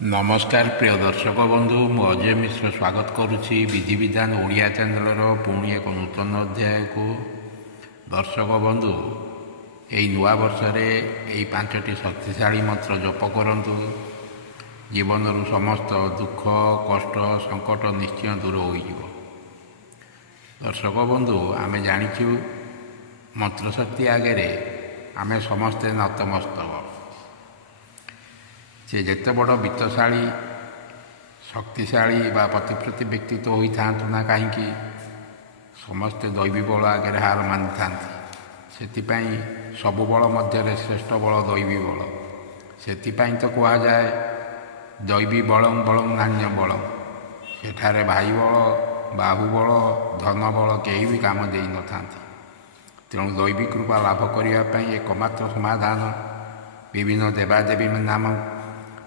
ନମସ୍କାର ପ୍ରିୟ ଦର୍ଶକ ବନ୍ଧୁ, ମୁଁ ଅଜୟ ମିଶ୍ର ସ୍ୱାଗତ କରୁଛି ବିଧିବିଧାନ ଓଡ଼ିଆ ଚ୍ୟାନେଲର ପୁଣି ଏକ ନୂତନ ଅଧ୍ୟାୟକୁ। ଦର୍ଶକ ବନ୍ଧୁ, ଏହି ନୂଆ ବର୍ଷରେ ଏହି 5ଟି ଶକ୍ତିଶାଳୀ ମନ୍ତ୍ର ଜପ କରନ୍ତୁ। ଜୀବନରୁ ସମସ୍ତ ଦୁଃଖ, କଷ୍ଟ, ସଙ୍କଟ ନିଶ୍ଚୟ ଦୂର ହୋଇଯିବ। ଦର୍ଶକ ବନ୍ଧୁ, ଆମେ ଜାଣିଛୁ ମନ୍ତ୍ରଶକ୍ତି ଆଗରେ ଆମେ ସମସ୍ତେ ନତମସ୍ତକ। ସେ ଯେତେ ବଡ଼ ବିତ୍ତଶାଳୀ, ଶକ୍ତିଶାଳୀ ବା ପ୍ରତିପ୍ରତି ବ୍ୟକ୍ତିତ୍ୱ ହୋଇଥାନ୍ତୁ ନା କାହିଁକି, ସମସ୍ତେ ଦୈବୀ ବଳ ଆଗରେ ହାର ମାନିଥାନ୍ତି। ସେଥିପାଇଁ ସବୁ ବଳ ମଧ୍ୟରେ ଶ୍ରେଷ୍ଠ ବଳ ଦୈବୀ ବଳ। ସେଥିପାଇଁ ତ କୁହାଯାଏ ଦୈବୀ ବଳଂ ବଳଂ ନାନ୍ୟ ବଳଂ। ସେଠାରେ ଭାଇ ବଳ, ବାହୁବଳ, ଧନ ବଳ କେହି ବି କାମ ଦେଇନଥାନ୍ତି। ତେଣୁ ଦୈବୀ କୃପା ଲାଭ କରିବା ପାଇଁ ଏକମାତ୍ର ସମାଧାନ ବିଭିନ୍ନ ଦେବାଦେବୀ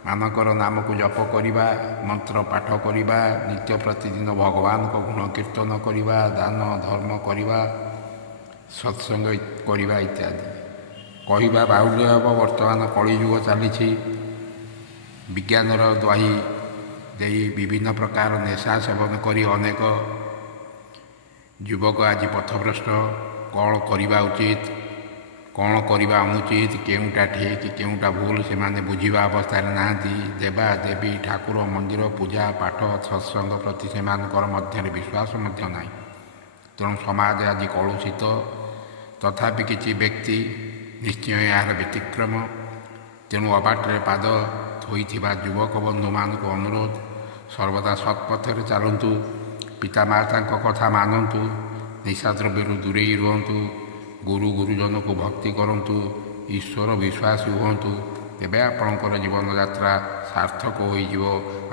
ମାନଙ୍କର ନାମକୁ ଜପ କରିବା, ମନ୍ତ୍ର ପାଠ କରିବା, ନିତ୍ୟ ପ୍ରତିଦିନ ଭଗବାନଙ୍କ ଗୁଣ କୀର୍ତ୍ତନ କରିବା, ଦାନ ଧର୍ମ କରିବା, ସତ୍ସଙ୍ଗ କରିବା ଇତ୍ୟାଦି। କହିବା ବାହୁଲ୍ୟ ହେବ। ବର୍ତ୍ତମାନ କଳିଯୁଗ ଚାଲିଛି। ବିଜ୍ଞାନର ଦ୍ୱାହି ଦେଇ ବିଭିନ୍ନ ପ୍ରକାର ନେଶା ସେବନ କରି ଅନେକ ଯୁବକ ଆଜି ପଥଭ୍ରଷ୍ଟ। କ'ଣ କରିବା ଉଚିତ, କ'ଣ କରିବା ଅନୁଚିତ, କେଉଁଟା ଠିକ୍ କେଉଁଟା ଭୁଲ ସେମାନେ ବୁଝିବା ଅବସ୍ଥାରେ ନାହାନ୍ତି। ଦେବା ଦେବୀ, ଠାକୁର, ମନ୍ଦିର, ପୂଜା ପାଠ, ସତ୍ସଙ୍ଗ ପ୍ରତି ସେମାନଙ୍କର ମଧ୍ୟରେ ବିଶ୍ୱାସ ମଧ୍ୟ ନାହିଁ। ତେଣୁ ସମାଜ ଆଜି କଳୁଷିତ। ତଥାପି କିଛି ବ୍ୟକ୍ତି ନିଶ୍ଚୟ ଏହାର ବ୍ୟତିକ୍ରମ। ତେଣୁ ଅବାଟରେ ପାଦ ଥୋଇଥିବା ଯୁବକ ବନ୍ଧୁମାନଙ୍କୁ ଅନୁରୋଧ, ସର୍ବଦା ସତ୍ପଥରେ ଚାଲନ୍ତୁ, ପିତାମାତାଙ୍କ କଥା ମାନନ୍ତୁ, ନିଶାଦ୍ରବ୍ୟରୁ ଦୂରେଇ ରୁହନ୍ତୁ, ଗୁରୁ ଗୁରୁଜନକୁ ଭକ୍ତି କରନ୍ତୁ, ଈଶ୍ୱର ବିଶ୍ୱାସୀ ହୁଅନ୍ତୁ। ତେବେ ଆପଣଙ୍କର ଜୀବନଯାତ୍ରା ସାର୍ଥକ ହୋଇଯିବ।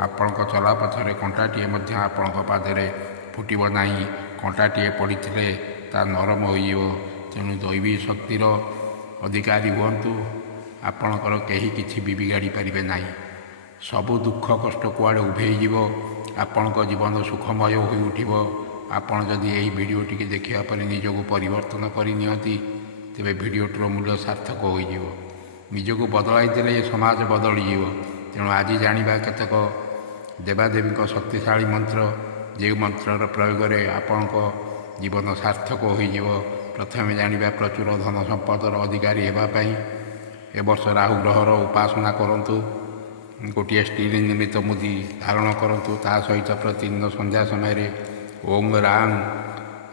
ଆପଣଙ୍କ ଚଲାପଥରେ କଣ୍ଟାଟିଏ ମଧ୍ୟ ଆପଣଙ୍କ ପାଦରେ ଫୁଟିବ ନାହିଁ। କଣ୍ଟାଟିଏ ପଡ଼ିଥିଲେ ତା ନରମ ହୋଇଯିବ। ତେଣୁ ଦୈବୀ ଶକ୍ତିର ଅଧିକାରୀ ହୁଅନ୍ତୁ। ଆପଣଙ୍କର କେହି କିଛି ବି ବିଗାଡ଼ି ପାରିବେ ନାହିଁ। ସବୁ ଦୁଃଖ କଷ୍ଟ କୁଆଡ଼େ ଉଭେଇଯିବ। ଆପଣଙ୍କ ଜୀବନ ସୁଖମୟ ହୋଇ ଉଠିବ। ଆପଣ ଯଦି ଏହି ଭିଡ଼ିଓଟିକୁ ଦେଖିବା ପରେ ନିଜକୁ ପରିବର୍ତ୍ତନ କରିନିଅନ୍ତି, ତେବେ ଭିଡ଼ିଓଟିର ମୂଲ୍ୟ ସାର୍ଥକ ହୋଇଯିବ। ନିଜକୁ ବଦଳାଇ ଦେଲେ ଏ ସମାଜ ବଦଳିଯିବ। ତେଣୁ ଆଜି ଜାଣିବା କେତେକ ଦେବାଦେବୀଙ୍କ ଶକ୍ତିଶାଳୀ ମନ୍ତ୍ର, ଯେଉଁ ମନ୍ତ୍ରର ପ୍ରୟୋଗରେ ଆପଣଙ୍କ ଜୀବନ ସାର୍ଥକ ହୋଇଯିବ। ପ୍ରଥମେ ଜାଣିବା ପ୍ରଚୁର ଧନ ସମ୍ପଦର ଅଧିକାରୀ ହେବା ପାଇଁ ଏ ବର୍ଷ ରାହୁ ଗ୍ରହର ଉପାସନା କରନ୍ତୁ। ଗୋଟିଏ ଷ୍ଟିଲ୍ ନିର୍ମିତ ମୁଦି ଧାରଣ କରନ୍ତୁ। ତା ସହିତ ପ୍ରତିଦିନ ସନ୍ଧ୍ୟା ସମୟରେ ଓଂ ରାଂ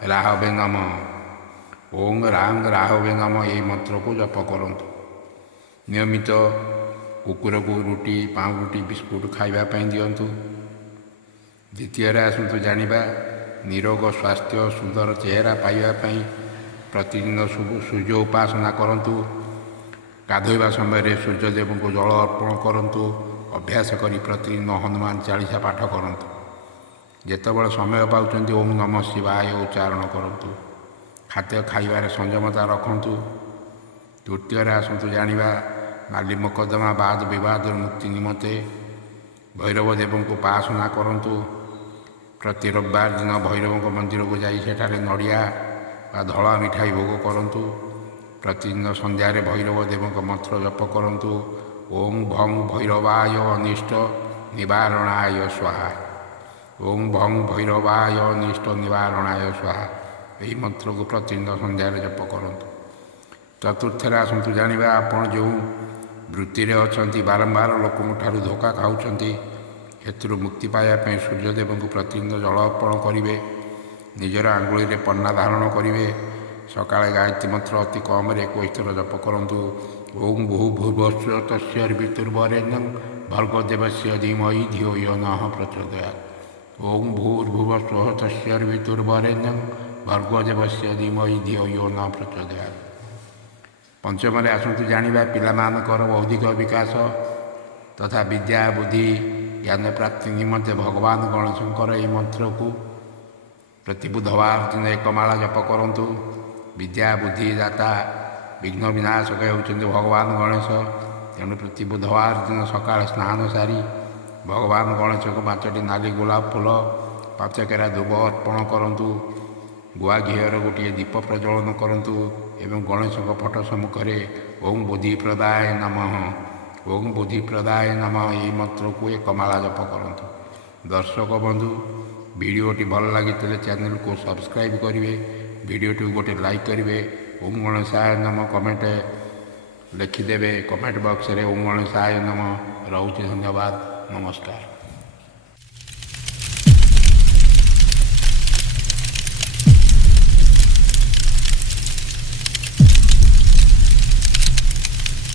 ରାହବେ ନମଃ, ଓଂ ରାଂ ରାହବେ ନମଃ ଏହି ମନ୍ତ୍ରକୁ ଜପ କରନ୍ତୁ। ନିୟମିତ କୁକୁରକୁ ରୁଟି, ପାଉଁରୁଟି, ବିସ୍କୁଟ ଖାଇବା ପାଇଁ ଦିଅନ୍ତୁ। ଦ୍ୱିତୀୟରେ ଆସନ୍ତୁ ଜାଣିବା ନିରୋଗ ସ୍ୱାସ୍ଥ୍ୟ ସୁନ୍ଦର ଚେହେରା ପାଇବା ପାଇଁ ପ୍ରତିଦିନ ସୂର୍ଯ୍ୟ ଉପାସନା କରନ୍ତୁ। ଗାଧୋଇବା ସମୟରେ ସୂର୍ଯ୍ୟଦେବଙ୍କୁ ଜଳ ଅର୍ପଣ କରନ୍ତୁ। ଅଭ୍ୟାସ କରି ପ୍ରତିଦିନ ହନୁମାନ ଚାଳିଶା ପାଠ କରନ୍ତୁ। ଯେତେବେଳେ ସମୟ ପାଉଛନ୍ତି ଓಂ ନମଃ ଶିବାୟ ଉଚ୍ଚାରଣ କରନ୍ତୁ। ଖାଦ୍ୟ ଖାଇବାରେ ସଂଯମତା ରଖନ୍ତୁ। ତୃତୀୟରେ ଆସନ୍ତୁ ଜାଣିବା ମାଲି ମକଦ୍ଦମା ବାଦ ବିବାଦର ମୁକ୍ତି ନିମନ୍ତେ ଭୈରବ ଦେବଙ୍କୁ ଉପାସନା କରନ୍ତୁ। ପ୍ରତି ରବିବାର ଦିନ ଭୈରବଙ୍କ ମନ୍ଦିରକୁ ଯାଇ ସେଠାରେ ନଡ଼ିଆ ବା ଧଳା ମିଠାଇ ଭୋଗ କରନ୍ତୁ। ପ୍ରତିଦିନ ସନ୍ଧ୍ୟାରେ ଭୈରବ ଦେବଙ୍କ ମନ୍ତ୍ର ଜପ କରନ୍ତୁ। ଓଂ ଭଂ ଭୈରବାୟ ଅନିଷ୍ଟ ନିବାରଣାୟ ସ୍ୱାହା, ଓଂ ଭଂ ଭୈରବାୟ ଅନିଷ୍ଟ ନିବାରଣାୟ ସ୍ୱାହା ଏହି ମନ୍ତ୍ରକୁ ପ୍ରତିଦିନ ସନ୍ଧ୍ୟାରେ ଜପ କରନ୍ତୁ। ଚତୁର୍ଥରେ ଆସନ୍ତୁ ଜାଣିବା ଆପଣ ଯେଉଁ ବୃତ୍ତିରେ ଅଛନ୍ତି, ବାରମ୍ବାର ଲୋକଙ୍କ ଠାରୁ ଧୋକା ଖାଉଛନ୍ତି, ସେଥିରୁ ମୁକ୍ତି ପାଇବା ପାଇଁ ସୂର୍ଯ୍ୟଦେବଙ୍କୁ ପ୍ରତିଦିନ ଜଳ ଅର୍ପଣ କରିବେ। ନିଜର ଆଙ୍ଗୁଳିରେ ପନ୍ନା ଧାରଣ କରିବେ। ସକାଳେ ଗାୟତ୍ରୀ ମନ୍ତ୍ର ଅତି କମରେ 21 ଥର ଜପ କରନ୍ତୁ। ଓଂ ଭୂ ଭୁବସ୍ୱ ତସ୍ୟର୍ବିତୁର୍ବରେଣ୍ୟଂ ଭର୍ଗୋ ଦେବସ୍ୟ ଧୀମହି ଧିୟୋ ୟୋ ନଃ ପ୍ରଚୋଦୟାତ୍, ଓଂ ଭୂର୍ଭୁବସ୍ୱ ତସ୍ୟର୍ବିତୁର୍ବରେଣ୍ୟଂ ଭର୍ଗୋ ଦେବସ୍ୟ ଧୀମହି ଧିୟୋ ୟୋ ନଃ ପ୍ରଚୋଦୟାତ୍। ପଞ୍ଚମରେ ଆସନ୍ତୁ ଜାଣିବା ପିଲାମାନଙ୍କର ବୌଦ୍ଧିକ ବିକାଶ ତଥା ବିଦ୍ୟା ବୁଦ୍ଧି ଜ୍ଞାନ ପ୍ରାପ୍ତି ନିମନ୍ତେ ଭଗବାନ ଗଣେଶଙ୍କର ଏହି ମନ୍ତ୍ରକୁ ପ୍ରତି ବୁଧବାର ଦିନ ଏକମାଳା ଜପ କରନ୍ତୁ। ବିଦ୍ୟା ବୁଦ୍ଧି ଦାତା ବିଘ୍ନ ବିନାଶକ ହେଉଛନ୍ତି ଭଗବାନ ଗଣେଶ। ତେଣୁ ପ୍ରତି ବୁଧବାର ଦିନ ସକାଳେ ସ୍ନାନ ସାରି ଭଗବାନ ଗଣେଶଙ୍କୁ 5ଟି ନାଲି ଗୋଲାପ ଫୁଲ, 5 କେରା ଦୁବ ଅର୍ପଣ କରନ୍ତୁ। ଗୁଆ ଘିଅର ଗୋଟିଏ ଦୀପ ପ୍ରଜ୍ୱଳନ କରନ୍ତୁ ଏବଂ ଗଣେଶଙ୍କ ଫଟୋ ସମ୍ମୁଖରେ ଓಂ ବୁଦ୍ଧି ପ୍ରଦାୟ ନମଃ, ଓଂ ବୁଦ୍ଧିପ୍ରଦାୟ ନମ ଏହି ମନ୍ତ୍ରକୁ ଏକ ମାଳା ଜପ କରନ୍ତୁ। ଦର୍ଶକ ବନ୍ଧୁ, ଭିଡ଼ିଓଟି ଭଲ ଲାଗିଥିଲେ ଚ୍ୟାନେଲକୁ ସବସ୍କ୍ରାଇବ୍ କରିବେ, ଭିଡ଼ିଓଟିକୁ ଗୋଟେ ଲାଇକ୍ କରିବେ। ଓಂ ଗଣେଶାୟ ନମ କମେଣ୍ଟ ଲେଖିଦେବେ କମେଣ୍ଟ ବକ୍ସରେ। ଓಂ ଗଣେଶାୟ ନମ। ରହୁଛି, ଧନ୍ୟବାଦ, ନମସ୍କାର।